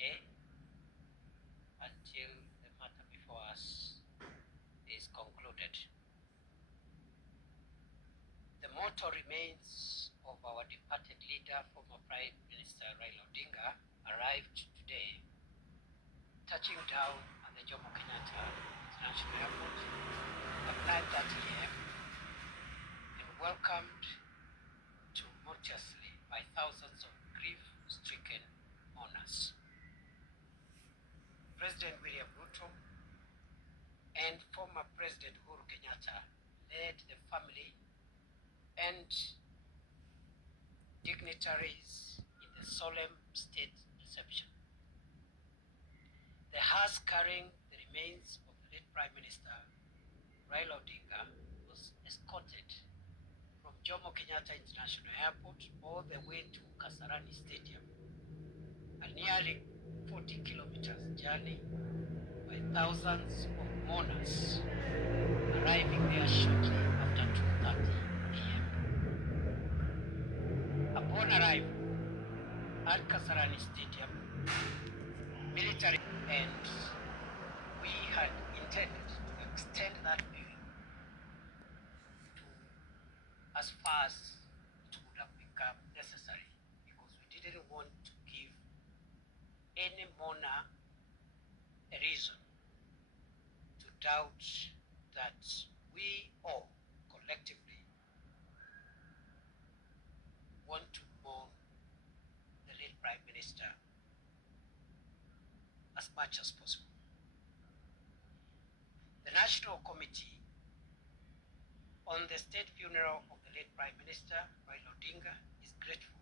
day until the matter before us is concluded. The motto remains of our departed leader, former Prime Minister Raila Odinga, arrived today, touching down at the Jomo Kenyatta International Airport at 9:30 a.m. and welcomed tumultuously by thousands of grief-stricken mourners. President William Ruto and former President Uhuru Kenyatta led the family and dignitaries in the solemn state reception. The hearse carrying the remains of the late Prime Minister Raila Odinga was escorted from Jomo Kenyatta International Airport all the way to Kasarani Stadium, a nearly 40 kilometers journey by thousands of mourners arriving there shortly after 2:30 p.m. Upon arrival at Kasarani Stadium, military and we had intended to extend that viewing to as far as it would have become necessary, because we didn't want to give any mourner a reason to doubt that we all collectively want to mourn the late Prime Minister as much as possible. The National Committee on the State Funeral of the late Prime Minister Raila Odinga is grateful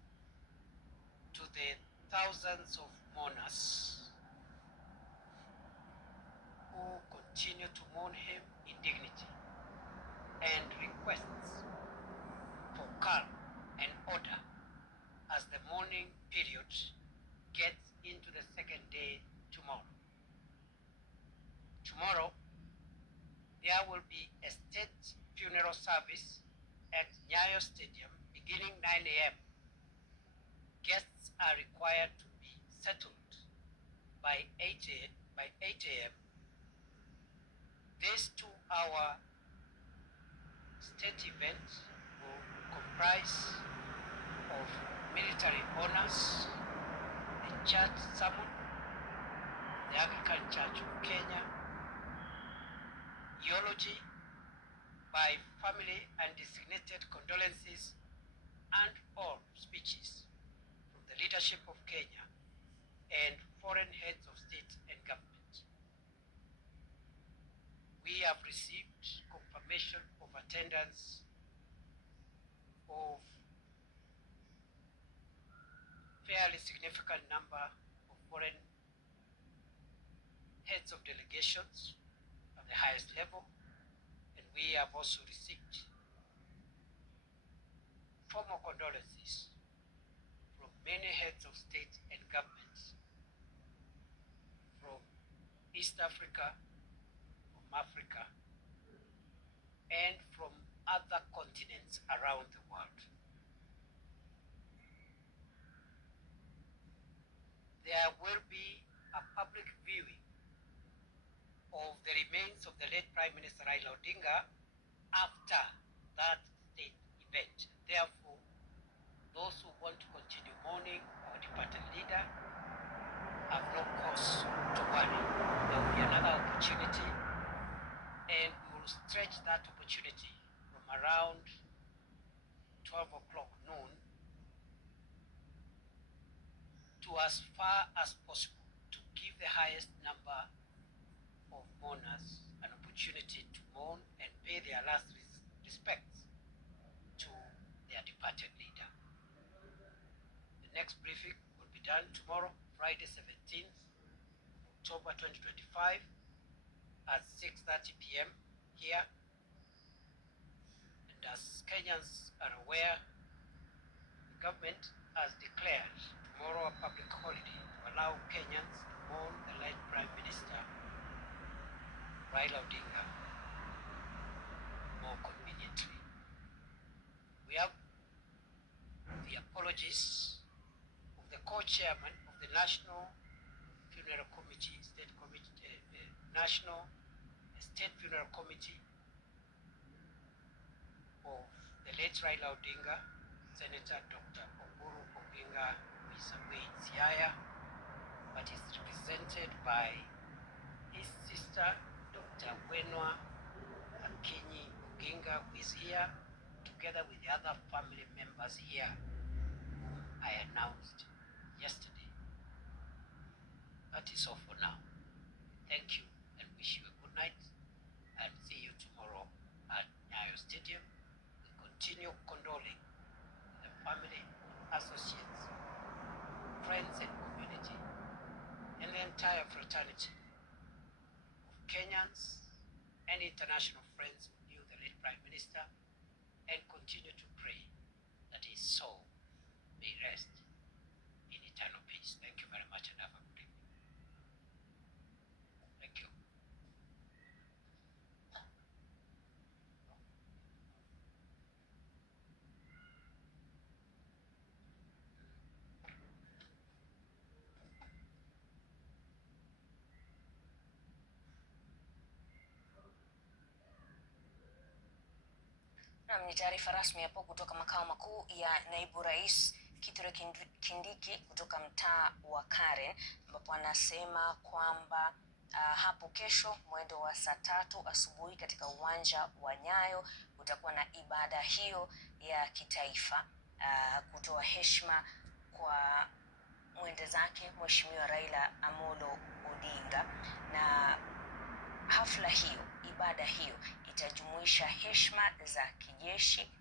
to the thousands of mourners who continue to mourn him in dignity and requests for calm and order as the mourning period gets into the second day tomorrow. Tomorrow, there will be a state funeral service at Nyayo Stadium beginning 9 a.m. Guests are required to be settled by 8 a.m. This 2-hour state event will comprise of military honors, the church sermon, the Anglican Church of Kenya, eulogy by family and designated condolences, and all speeches from the leadership of Kenya and foreign heads of state and government. We have received confirmation of attendance of fairly significant number of foreign heads of delegations at the highest level, and we have also received formal condolences from many heads of state and governments from East Africa, from Africa, and from other continents around the world. There will be a public viewing of the remains of the late Prime Minister Raila Odinga after that state event. Therefore, those who want to continue mourning our departed leader have no cause to worry. There will be another opportunity, and we will stretch that opportunity from around 12 o'clock noon to as far as possible to give the highest number of mourners an opportunity to mourn and pay their last respects to their departed leader. The next briefing will be done tomorrow, Friday 17th October 2025 at 6:30 p.m. here. And as Kenyans are aware, the government has declared tomorrow a public holiday to allow Kenyans to mourn the late Prime Minister Raila Odinga more conveniently. We have the apologies of the co-chairman of the National Funeral Committee, National State Funeral Committee of the late Raila Odinga, Senator Dr. Oburu Oginga Wisamwei Siaya, but is represented by his sister Dr. Wenwa Akinyi Oginga, who is here, together with the other family members here whom I announced yesterday. That is all for now. Thank you and wish you a good night, and see you tomorrow at Nyayo Stadium. We continue condoling with the family, associates, friends and community, and the entire fraternity of Kenyans and international friends who knew the late Prime Minister, and continue to pray that his soul may rest in eternal peace. Thank you very much and have a good evening. Thank you. Ni taarifa rasmi hapo kutoka makao makuu ya naibu rais Kithure Kindiki kutoka mtaa wa Karen, ambapo anasema kwamba hapo kesho mwendo wa saa 3 asubuhi katika uwanja wa Nyayo utakuwa na ibada hiyo ya kitaifa kutoa heshima kwa mwende zake Mheshimiwa Raila Amolo Odinga. Na hafla hiyo, ibada hiyo itajumuisha heshima za kijeshi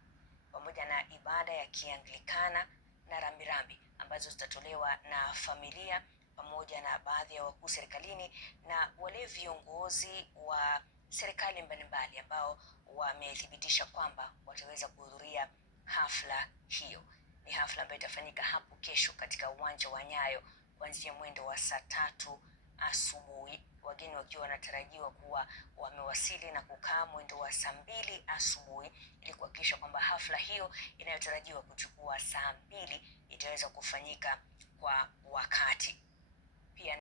pamoja na ibada ya Kianglikana na rambirambi ambazo zitatolewa na familia pamoja na baadhi ya wakuu serikalini na wale viongozi wa serikali mbalimbali ambao wamethibitisha kwamba wataweza kuhudhuria hafla hiyo. Ni hafla ambayo itafanyika hapo kesho katika uwanja wa Nyayo kuanzia mwendo wa saa 3 asubuhi, wageni wakiwa wanatarajiwa kuwa wamewasili na kukaa mwendo wa saa 2 asubuhi ili kuhakikisha kwamba hafla hiyo inayotarajiwa kuchukua saa 2 itaweza kufanyika kwa wakati.